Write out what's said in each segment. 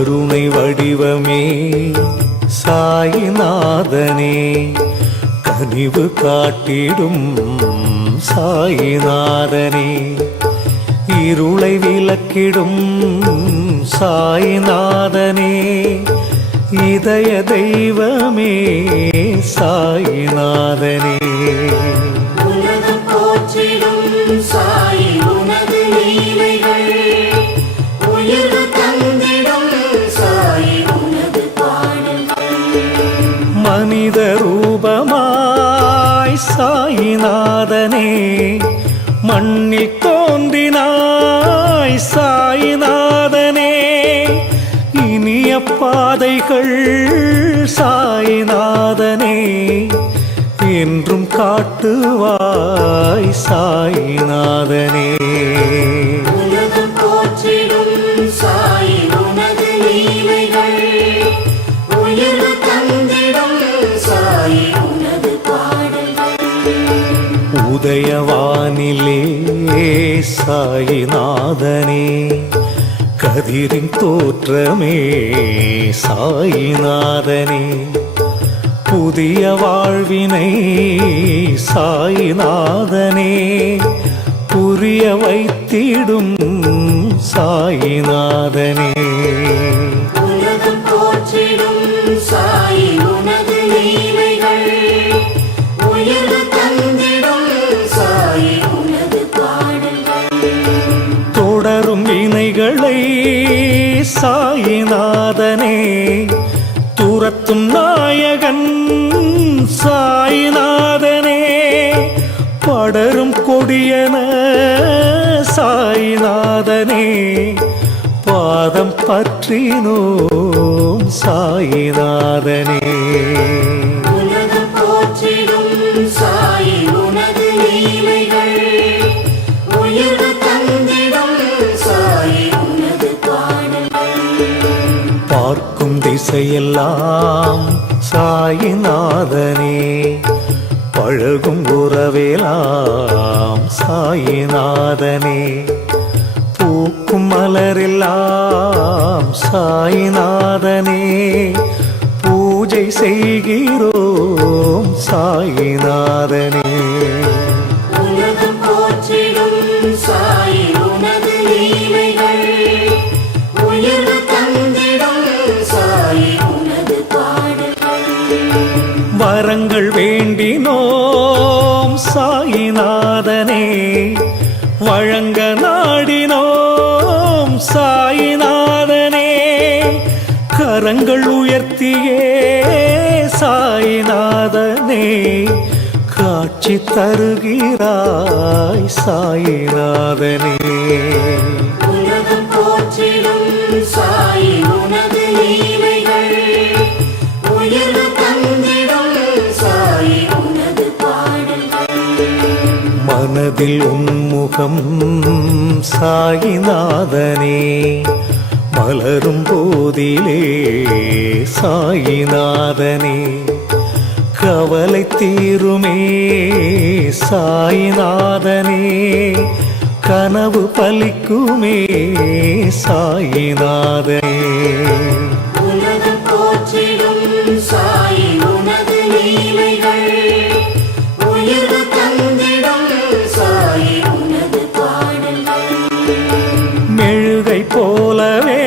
கருணை வடிவமே சாயிநாதனே, கனிவு காட்டிடும் சாயிநாதனே, இருளை விலக்கிடும் சாயிநாதனே, இதய தெய்வமே சாயிநாதனே. உலகம் போற்றிடும் சாயி உனது லீலைகள், உயர்வு தந்திடும் சாயி உனது பாடல்கள். மனித ரூபமாய் சாயிநாதனே, மண்ணில் தோன்றினாய் சாயிநாதனே, இனிய பாதைகள் சாயிநாதனே, என்றும் காட்டுவாய் சாயிநாதனே. உலகம் போற்றிடும் சாயி உனது லீலைகள், உயர்வு தந்திடும் சாயி உனது பாடல்கள். உதயவானிலே சாயிநாதனே, கதிரின் தோற்றமே சாயிநாதனே, புதிய வாழ்வினை சாயிநாதனே, புரிய வைத்திடும் சாயிநாதனே. உலகம் போற்றிடும் சாயி உனது லீலைகள், உயர்வு தந்திடும் சாயி உனது பாடல்கள். தொடரும் வினைகளை சாயிநாதனே, துரத்தும் நாயகன் சாயிநாதனே, படரும் கொடியன சாயிநாதனே, பாதம் பற்றினோம் சாயிநாதனே. உலகம் போற்றிடும் சாயி உனது லீலைகள், உயர்வு தந்திடும் சாயி உனது பாடல்கள். பார்க்கும் திசையெல்லாம் சாயிநாதனே, பழகும் உறவெல்லாம் சாயிநாதனே, பூக்கும் மலரெல்லாம் சாயிநாதனே, பூஜை செய்கிறோம் சாயிநாதனே. உலகம் போற்றிடும் சாயி உனது லீலைகள், உயர்வு தந்திடும் சாயி உனது பாடல்கள். வரங்கள் வேண்டினோம் சாயிநாதனே, வழங்க நாடினோம் சாயிநாதனே, கரங்கள் உயர்த்தியே சாயிநாதனே, காட்சி தருகிறாய் சாயிநாதனே. உலகம் போற்றிடும் சாயி உனது லீலைகள், உயர்வு தந்திடும் சாயி உனது பாடல்கள். மனதில் உன்முகம் சாயிநாதனே, மலரும் போதிலே சாயிநாதனே, கவலை தீருமே சாயிநாதனே, கனவு பலிக்குமே சாயிநாதனே. உலகம் போற்றிடும் சாயி உனது லீலைகள், உயர்வு தந்திடும் சாயி உனது பாடல்கள். மெழுகை போலவே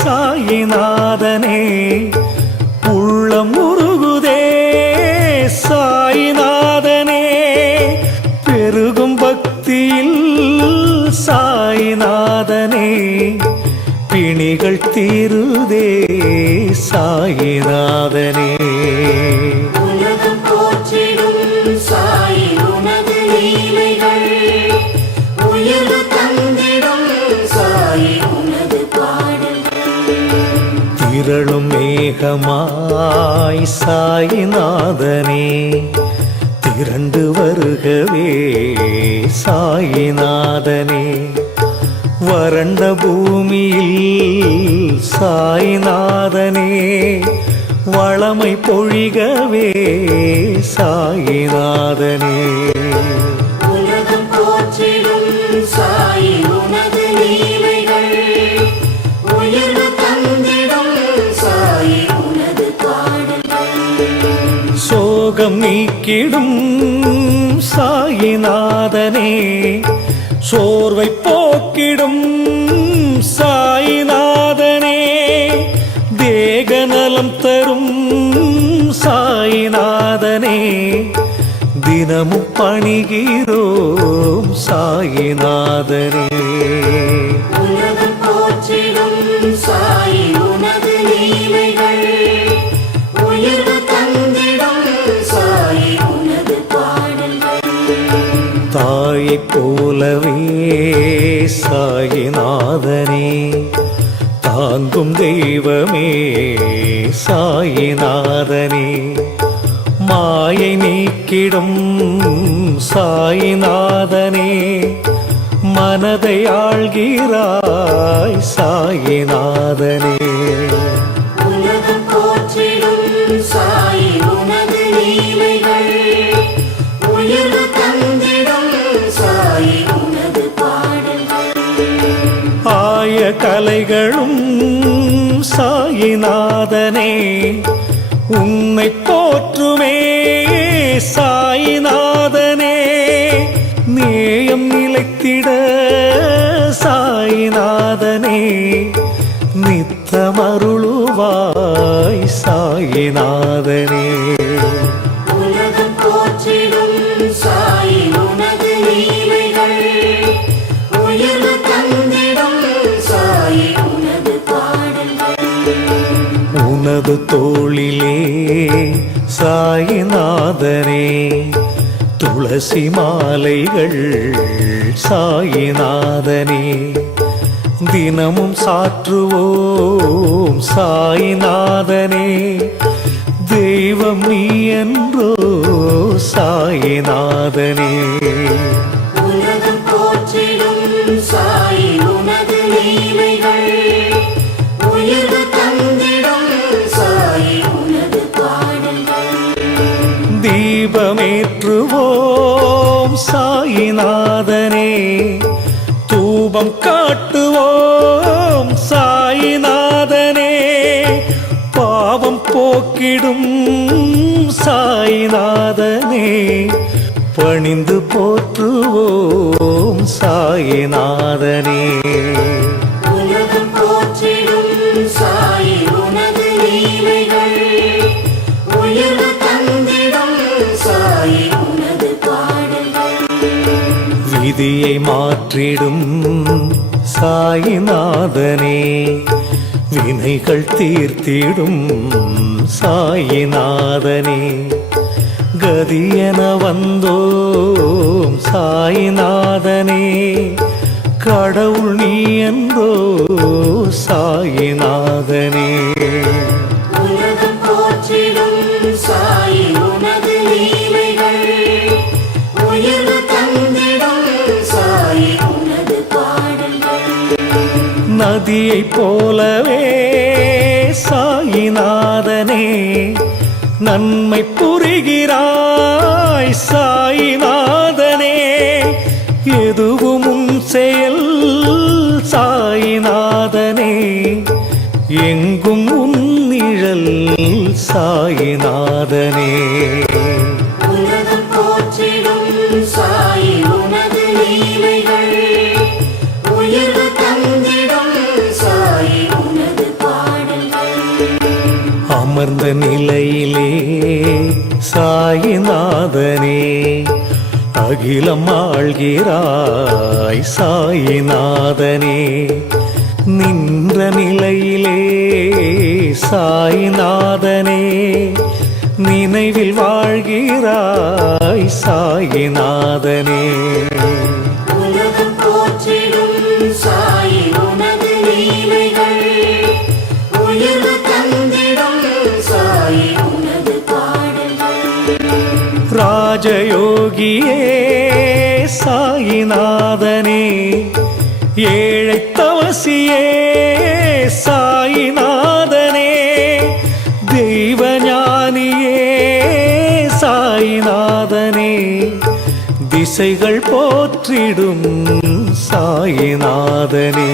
சாயிநாதனே, உள்ளம் உருகுதே சாயிநாதனே, பெருகும் பக்தியில் சாயிநாதனே, பிணிகள் தீருதே சாயிநாதனே. உலகம் போற்றிடும் சாயி உனது லீலைகள், உயர்வு தந்திடும் சாயி உனது பாடல்கள். திரளும் மேகமாய் சாயிநாதனே, திரண்டு வருகவே சாயிநாதனே, வறண்ட பூமியில் சாயிநாதனே, வளமை பொழிகவே சாயிநாதனே. உலகம் போற்றிடும் சாயி உனது லீலைகள், உயர்வு சோகம் நீக்கிடும் சாயிநாதனே, சோர்வை போக்கிடும் சாயிநாதனே, தேகநலம் தரும் சாயிநாதனே, தினமும் பணிகிறோம் சாயிநாதனே. உலகம் போற்றிடும் சாயி உனது லீலைகள், உயர்வு தந்திடும் சாயி உனது பாடல்கள். தாயைப் போலவே சாயிநாதனே, தாங்கும் தெய்வமே சாயிநாதனே, மாயை நீக்கிடும் சாயிநாதனே, மனதை ஆள்கிறாய் சாயிநாதனே. உலகம் போற்றிடும் சாயி உனது லீலைகள், உயர்வு தந்திடும் சாயி உனது பாடல்கள். ஆய கலைகளும் சாயிநாதனே, உன்னை போற்றுமே சாயிநாதனே, நேயம் நிலைத்திட சாயிநாதனே, நித்தமருளுவாய் சாயிநாதனே. உலகம் போற்றிடும் சாயி உனது லீலைகள், உயர்வு தந்திடும் சாயி உனது பாடல்கள். உனது தோளிலே சாயிநாதனே, துளசி மாலைகள் சாயிநாதனே, தினமும் சாற்றுவோம் சாயிநாதனே, தெய்வம் நீ என்றோ சாயிநாதனே. உலகம் போற்றிடும் சாயி உனது லீலைகள், உயர்வு தந்திடும் சாயி உனது பாடல்கள். தீபமேற்றுவோம் சாயிநாதனே, தூபம் காட்டுவோம் சாயிநாதனே, பாவம் போக்கிடும் சாயிநாதனே, பணிந்து போற்றுவோம் சாயிநாதனே. உலகம் போற்றிடும் சாயி உனது லீலைகள், உயர்வு தந்திடும் சாயி உனது பாடல்கள். விதியை மாற்றிடும் சாயிநாதனே, வினைகள் தீர்த்திடும் சாயிநாதனே, கதியென வந்தோம் சாயிநாதனே, கடவுள் நீ என்றோ சாயிநாதனே. உலகம் போற்றிடும் சாயி உனது லீலைகள், உயர்வு தந்திடும் சாயி உனது பாடல்கள். நதியைப் போலவே சாயிநாதனே, நன்மை புரிகிறாய் சாயிநாதனே, எதுவும் உன் செயல் சாயிநாதனே, எங்கும் உன் நிழல் சாயிநாதனே. உலகம் போற்றிடும் சாயி உனது லீலைகள், உயர்வு தந்திடும் சாயி உனது பாடல்கள். அமர்ந்த நிலையிலே சாயிநாதனே, அகிலம் ஆள்கிறாய் சாயிநாதனே, நின்ற நிலையிலே சாயிநாதனே, நினைவில் வாழ்கிறாய் சாயிநாதனே. உலகம் போற்றிடும் சாயி உனது லீலைகள், உயர்வு தந்திடும் சாயி உனது பாடல்கள். ராஜயோகியே சாயிநாதனே, ஏழை தவசியே சாயிநாதனே, தெய்வஞானியே சாயிநாதனே, திசைகள் போற்றிடும் சாயிநாதனே.